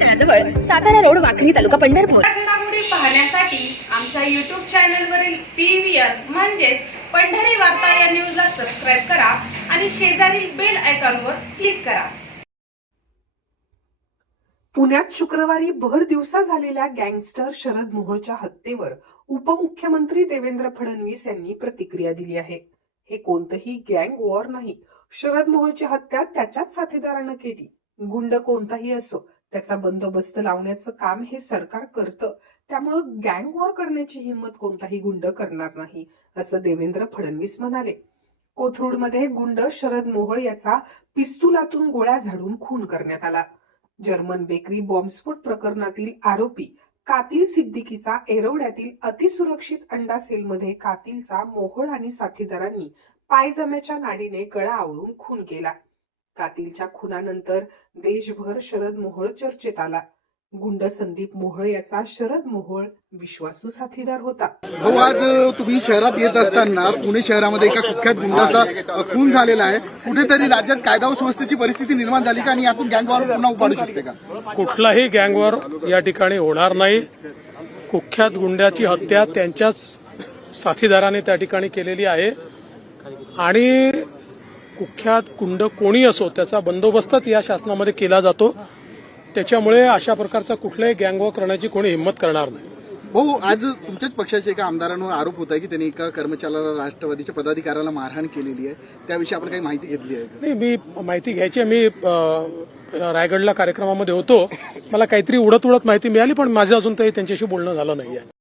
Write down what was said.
तळाजवळ Satara road Wakhari taluka Pandharpur. घडामोडी पाहण्यासाठी आमच्या युट्यूब चॅनलवरील पी व्ही आर म्हणजेच पंढरी वार्ता या न्यूजला सबस्क्राईब करा आणि शेजारील बेल आयकॉनवर क्लिक करा. पुण्यात शुक्रवारी भर दिवसा झालेल्या गँगस्टर शरद मोहोळच्या हत्येवर उपमुख्यमंत्री देवेंद्र फडणवीस यांनी प्रतिक्रिया दिली आहे. हे कोणतंही गँग वॉर नाही. शरद मोहोळची हत्या त्याच्याच साथीदारानं केली. गुंड कोणताही असो त्याचा बंदोबस्त लावण्याचं काम हे सरकार करतं. त्यामुळं गँग वॉर करण्याची हिंमत कोणताही गुंड करणार नाही असं देवेंद्र फडणवीस म्हणाले. कोथरूडमध्ये गुंड शरद मोहोळ याचा पिस्तुलातून गोळ्या झाडून खून करण्यात आला. जर्मन बेकरी बॉम्बस्फोट प्रकरणातील आरोपी कातील सिद्दीकीचा एरवड्यातील अतिसुरक्षित अंडा सेलमध्ये कातीलचा मोहोळ आणि साथीदारांनी पायजम्याच्या नाडीने गळा आवळून खून केला. कातीलच्या खुनानंतर देशभर शरद मोहोळ चर्चेत आला. गुंड संदीप मोहोळ याचा शरद मोहोळ विश्वासू साथीदार होता. भाऊ आज तुम्ही शहरात येत असताना पुणे शहरामध्ये एका कुख्यात गुंडाचा खून झालेला आहे. कुठेतरी राज्यात कायदा व सुव्यवस्थेची परिस्थिती निर्माण झाली का आणि यातून गँगवॉर पुन्हा उपाडू शकते का? कुठलाही गँगवर या ठिकाणी होणार नाही. कुख्यात गुंड्याची हत्या त्यांच्याच साथीदाराने त्या ठिकाणी केलेली आहे. आणि कुख्यात गुंड कोणी असो त्याचा बंदोबस्तच या शासनामध्ये केला जातो. त्याच्यामुळे अशा प्रकारचा कुठलाही गँगवॉर करण्याची कोणी हिंमत करणार नाही. भाऊ आज तुमच्याच पक्षाच्या एका आमदारांवर आरोप होत आहे की त्यांनी एका कर्मचाऱ्याला राष्ट्रवादीच्या पदाधिकाऱ्याला मारहाण केलेली आहे. त्याविषयी आपण काही माहिती घेतली आहे का? नाही मी माहिती घ्यायची आहे. मी अ, रायगडला कार्यक्रमामध्ये होतो. मला काहीतरी उडत उडत माहिती मिळाली पण माझं अजून तरी त्यांच्याशी बोलणं झालं नाहीये.